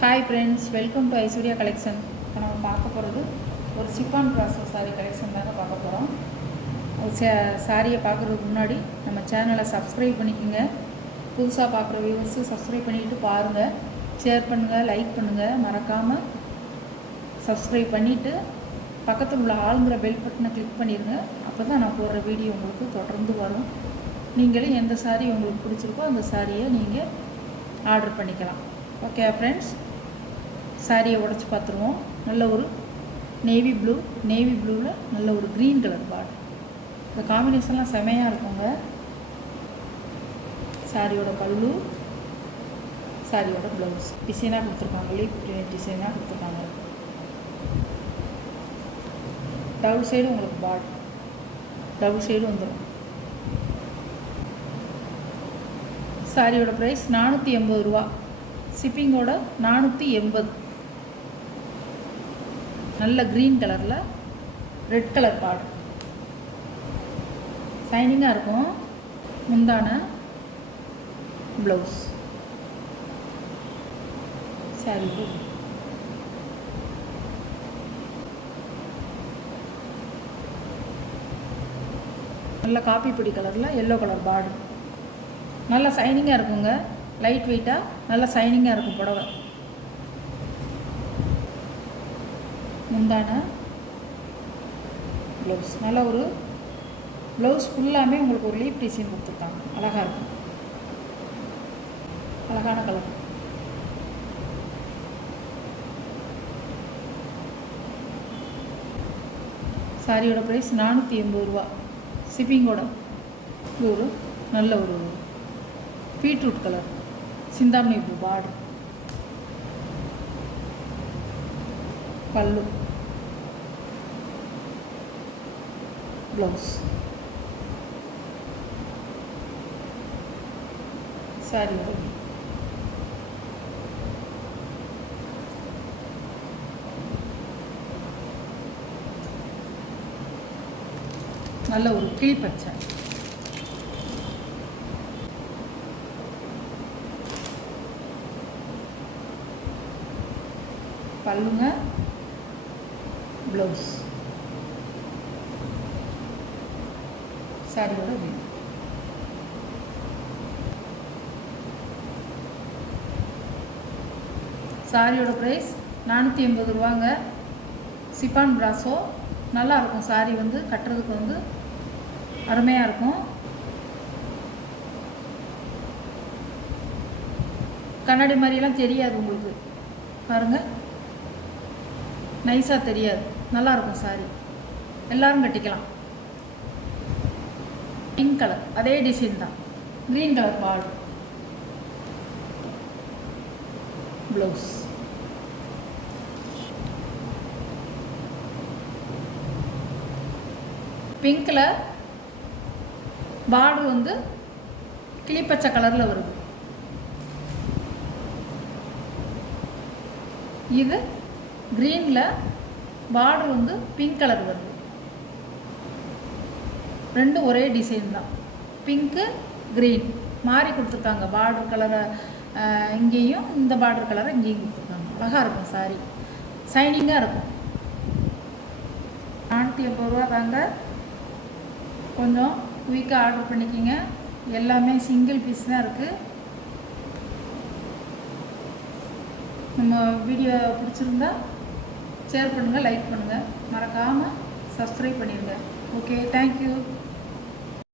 Hi friends, welcome to Aishwarya collection. இப்போ நம்ம பார்க்க போகிறது ஒரு சிப்பான் ப்ராசோ சாரீ கலெக்ஷன் தாங்க பார்க்க போகிறோம். ஒரு சாரியை பார்க்குறதுக்கு முன்னாடி நம்ம சேனலை சப்ஸ்கிரைப் பண்ணிக்கோங்க. புதுசாக பார்க்குற வியூவர்ஸு சப்ஸ்கிரைப் பண்ணிக்கிட்டு பாருங்கள், ஷேர் பண்ணுங்கள், லைக் பண்ணுங்கள். மறக்காமல் சப்ஸ்கிரைப் பண்ணிவிட்டு பக்கத்தில் உள்ள ஆளுங்கிற பெல் பட்டனை கிளிக் பண்ணிடுங்க. அப்போ தான் நான் போடுற வீடியோ உங்களுக்கு தொடர்ந்து வரும். நீங்களும் எந்த சாரீ உங்களுக்கு பிடிச்சிருக்கோ அந்த சாரியை நீங்கள் ஆர்டர் பண்ணிக்கலாம். ஓகே ஃப்ரெண்ட்ஸ், சாரியை உடச்சி பார்த்துருவோம். நல்ல ஒரு நேவி ப்ளூவில் நல்ல ஒரு க்ரீன் கலர் பார்டர். இந்த காம்பினேஷன்லாம் செமையாக இருக்குங்க. சாரியோட பல்லு, சாரியோட ப்ளவுஸ் டிசைனாக கொடுத்துருக்காங்க, லீப் டிசைனாக கொடுத்துருக்காங்க. டபுள் சைடு உங்களுக்கு பார்டர், டபுள் சைடு வந்துடும். சாரியோட ப்ரைஸ் 480 ரூபா, ஷிப்பிங்கோட 480. நல்ல க்ரீன் கலரில் ரெட் கலர் பார்டர், ஷைனிங்காக இருக்கும். முந்தான ப்ளவுஸ், சாரி நல்ல காப்பி பொடி கலரில் எல்லோ கலர் பார்டர். நல்லா ஷைனிங்காக இருக்குங்க, லைட் வெயிட்டாக நல்லா ஷைனிங்காக இருக்கும் புடவை. முந்தான ப்ளவுஸ், நல்ல ஒரு ப்ளவுஸ் ஃபுல்லாமே உங்களுக்கு ஒரு லீப் டிசைன் கொடுத்துருக்காங்க. அழகாக இருக்கும், அழகான கலர். சாரியோட ப்ரைஸ் 480 ரூபா, ஷிப்பிங்கோட. இது ஒரு நல்ல ஒரு பீட்ரூட் கலர் சிந்தாமணி பூ பார்டர். பல்லு, ப்ளவுஸ், சாரியோட நல்ல ஒரு கிளிப்பச்சை. பல்லுங்க, ப்ளவுஸ், சாரியோட வீடு. சாரியோட ப்ரைஸ் 480 ரூபாங்க, சிப்பான் ப்ராசோ. நல்லாயிருக்கும் சாரி, வந்து கட்டுறதுக்கு வந்து அருமையாக இருக்கும். கண்ணாடி மாதிரியெல்லாம் தெரியாது உங்களுக்கு, பாருங்கள், நைஸாக தெரியாது. நல்லாயிருக்கும் சாரி, எல்லோரும் கட்டிக்கலாம். பிங்க் கலர் அதே டிசைன் தான், க்ரீன் கலர் பார்டர், ப்ளவுஸ். பிங்க்கில் பார்டர் வந்து கிளிப்பச்சை கலரில் வருது. இது க்ரீனில் பார்டர் வந்து பிங்க் கலர் வருது. ரெண்டும் ஒரே டிசைன் தான், பிங்க்கு க்ரீன் மாறி கொடுத்துருக்காங்க. பார்டர் கலரை இங்கேயும், இந்த பார்டர் கலரை இங்கேயும் கொடுத்துருக்காங்க. அழகாக இருக்கும் சாரி, ஷைனிங்காக இருக்கும். 480 ரூபா தாங்க. கொஞ்சம் குயிக்காக ஆர்டர் பண்ணிக்கிங்க. எல்லாமே சிங்கிள் பீஸ் தான் இருக்குது. நம்ம வீடியோ பிடிச்சிருந்தா ஷேர் பண்ணுங்கள், லைக் பண்ணுங்கள், மறக்காமல் சப்ஸ்கிரைப் பண்ணிடுங்க. Okay, thank you.